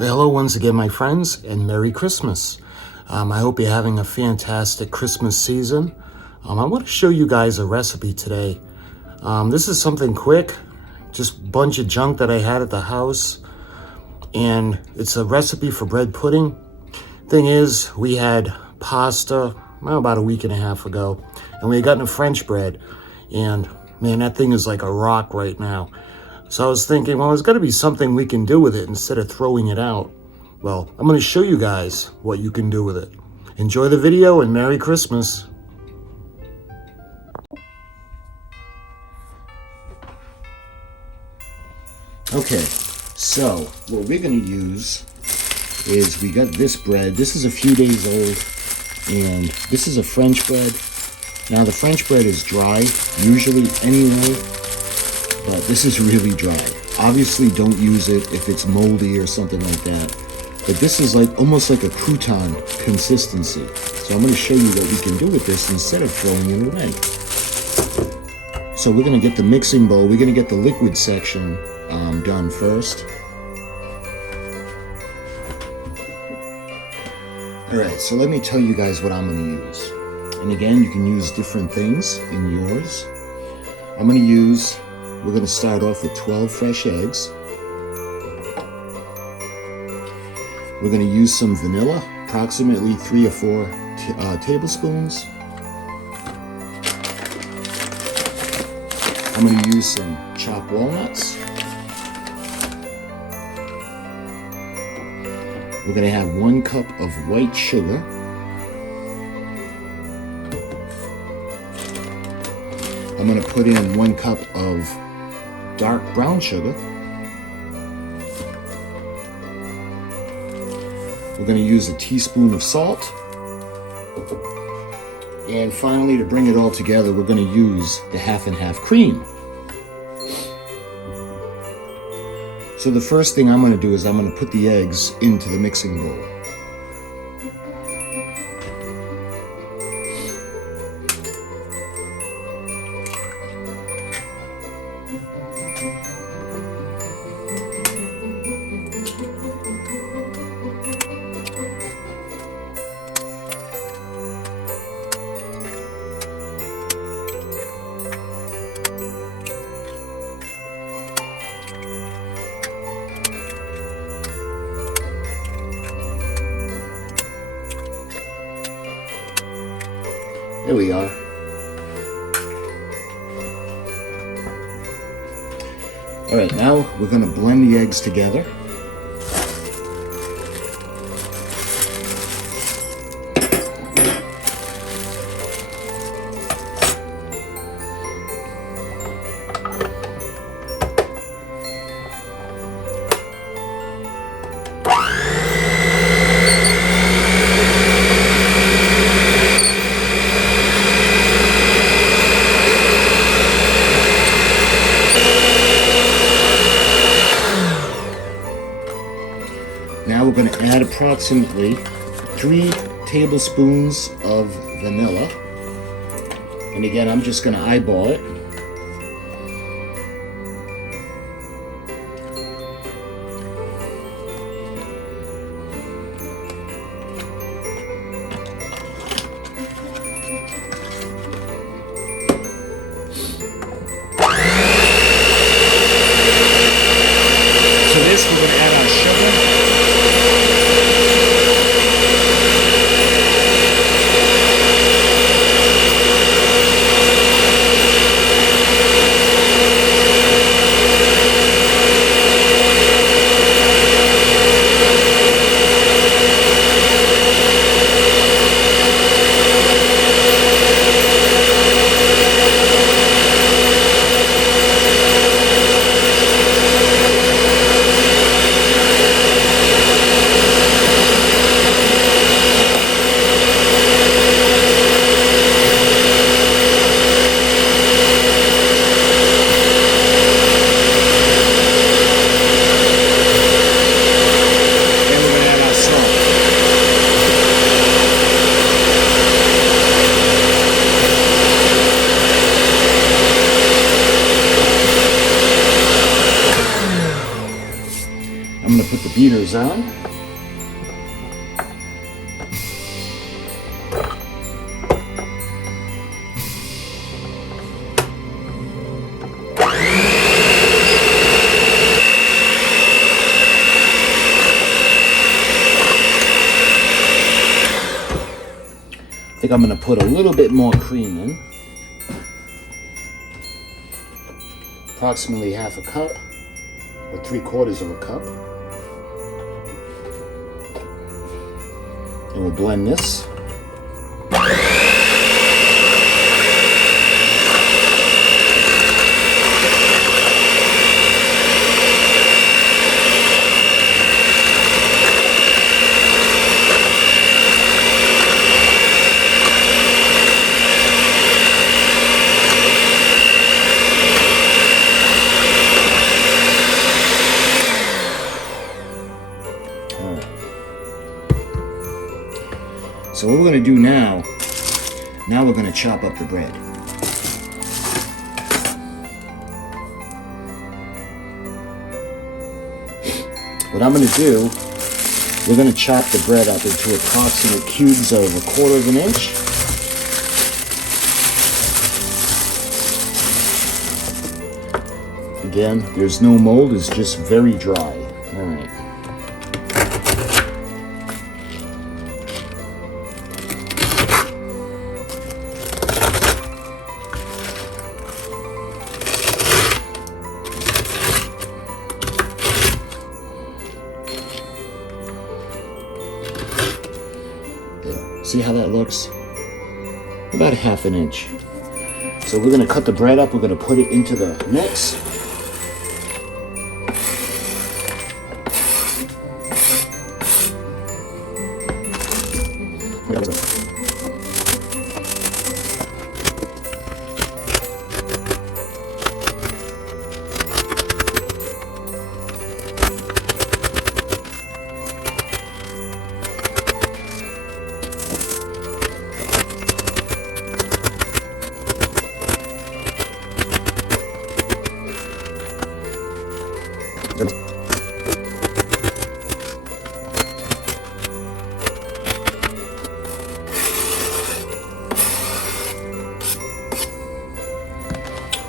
Well, hello once again, my friends, and Merry Christmas. I hope you're having a fantastic Christmas season. I want to show you guys a recipe today. This is something quick, just a bunch of junk that I had at the house, and it's a recipe for bread pudding. Thing is, we had pasta about a week and a half ago, and we had gotten a French bread, and man, that thing is like a rock right now. So I was thinking, well, there's got to be something we can do with it instead of throwing it out. Well, I'm going to show you guys what you can do with it. Enjoy the video and Merry Christmas. Okay, so what we're going to use is we got this bread. This is a few days old, and this is a French bread. Now, the French bread is dry, usually anyway, but this is really dry. Obviously, don't use it if it's moldy or something like that. But this is like almost like a crouton consistency. So I'm going to show you what we can do with this instead of throwing it away. So we're going to get the mixing bowl. We're going to get the liquid section done first. Alright, so let me tell you guys what I'm going to use. And again, you can use different things in yours. We're going to start off with 12 fresh eggs. We're going to use some vanilla, approximately 3 or 4 tablespoons. I'm going to use some chopped walnuts. We're going to have 1 cup of white sugar. I'm going to put in 1 cup of dark brown sugar. We're going to use a teaspoon of salt. And finally, to bring it all together, we're going to use the half and half cream. So the first thing I'm going to do is I'm going to put the eggs into the mixing bowl. There we are. All right, now we're going to blend the eggs together. Now we're going to add approximately 3 tablespoons of vanilla. And again, I'm just going to eyeball it. So this, we're going to add our sugar. goes on. I think I'm going to put a little bit more cream in. Approximately half a cup or 3/4 of a cup. And we'll blend this. So what we're going to do now we're going to chop up the bread. What I'm going to do, we're going to chop the bread up into approximate cubes of 1/4 of an inch. Again, there's no mold, it's just very dry. All right. See how that looks? About 1/2 an inch. So we're going to cut the bread up, we're going to put it into the mix.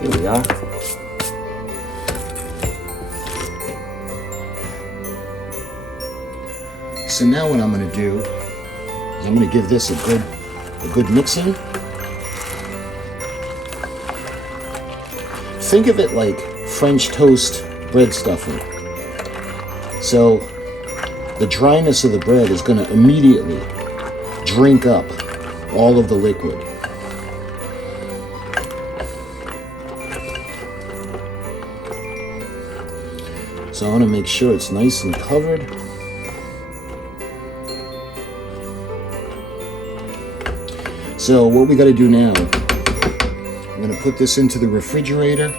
Here we are. So now what I'm going to do is I'm going to give this a good mixing. Think of it like French toast bread stuffing. So the dryness of the bread is going to immediately drink up all of the liquid. So I want to make sure it's nice and covered. So what we got to do now, I'm going to put this into the refrigerator,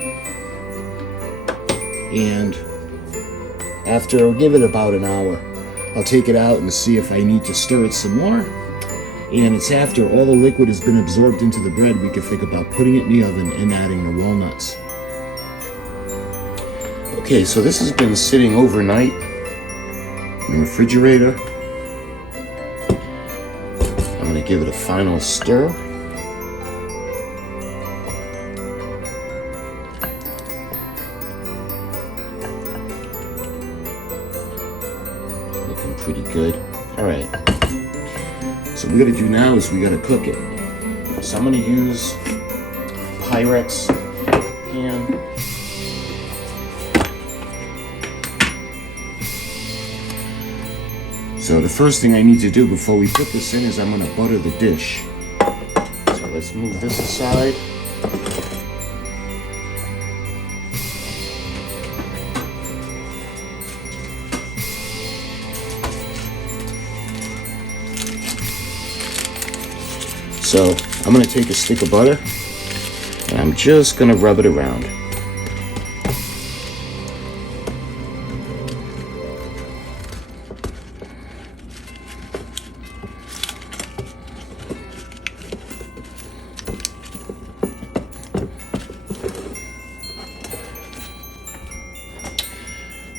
and after, I'll give it about an hour, I'll take it out and see if I need to stir it some more. And it's after all the liquid has been absorbed into the bread, we can think about putting it in the oven and adding the walnuts. Okay, so this has been sitting overnight in the refrigerator. I'm going to give it a final stir. Looking pretty good. All right. So what we got to do now is we got to cook it. So I'm going to use Pyrex pan. So the first thing I need to do before we put this in is I'm going to butter the dish. So let's move this aside. So I'm going to take a stick of butter and I'm just going to rub it around.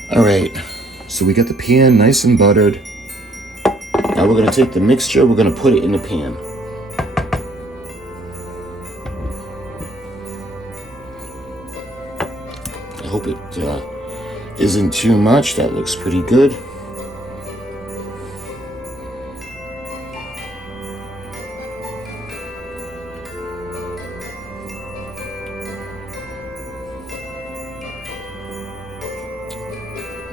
All right, So we got the pan nice and buttered. Now we're going to take the mixture, we're going to put it in the pan. I hope it isn't too much. That looks pretty good.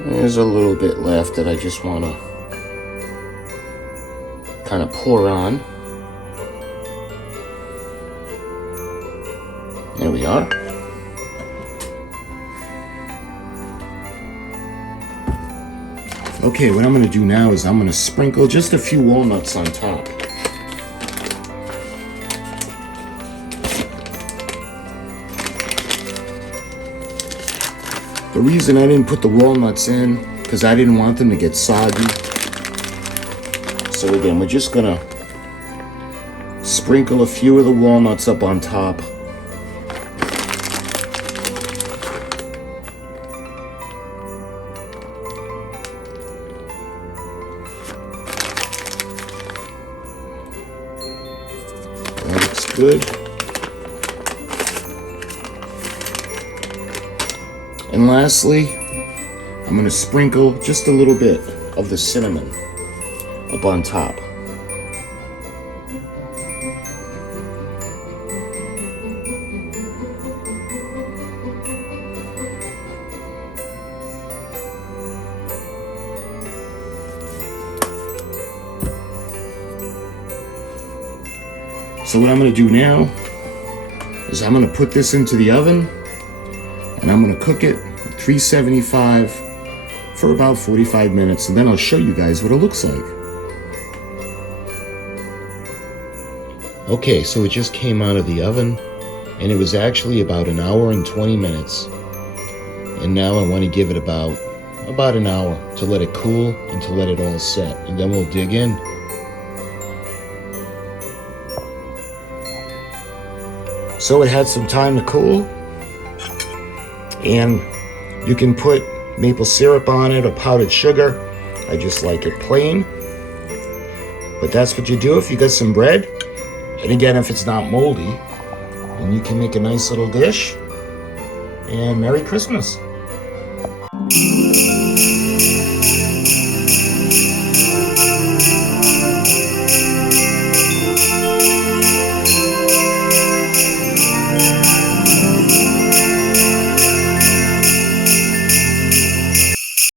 There's a little bit left that I just want to kind of pour on. There we are. Okay, what I'm going to do now is I'm going to sprinkle just a few walnuts on top. The reason I didn't put the walnuts in, because I didn't want them to get soggy. So again, we're just going to sprinkle a few of the walnuts up on top. That looks good. And lastly, I'm going to sprinkle just a little bit of the cinnamon up on top. So what I'm going to do now is I'm going to put this into the oven and I'm going to cook it at 375 for about 45 minutes, and then I'll show you guys what it looks like. Okay, so it just came out of the oven and it was actually about an hour and 20 minutes. And now I want to give it about an hour to let it cool and to let it all set, and then we'll dig in. So it had some time to cool, and you can put maple syrup on it or powdered sugar. I just like it plain. But that's what you do if you got some bread. And again, if it's not moldy, then you can make a nice little dish. And Merry Christmas.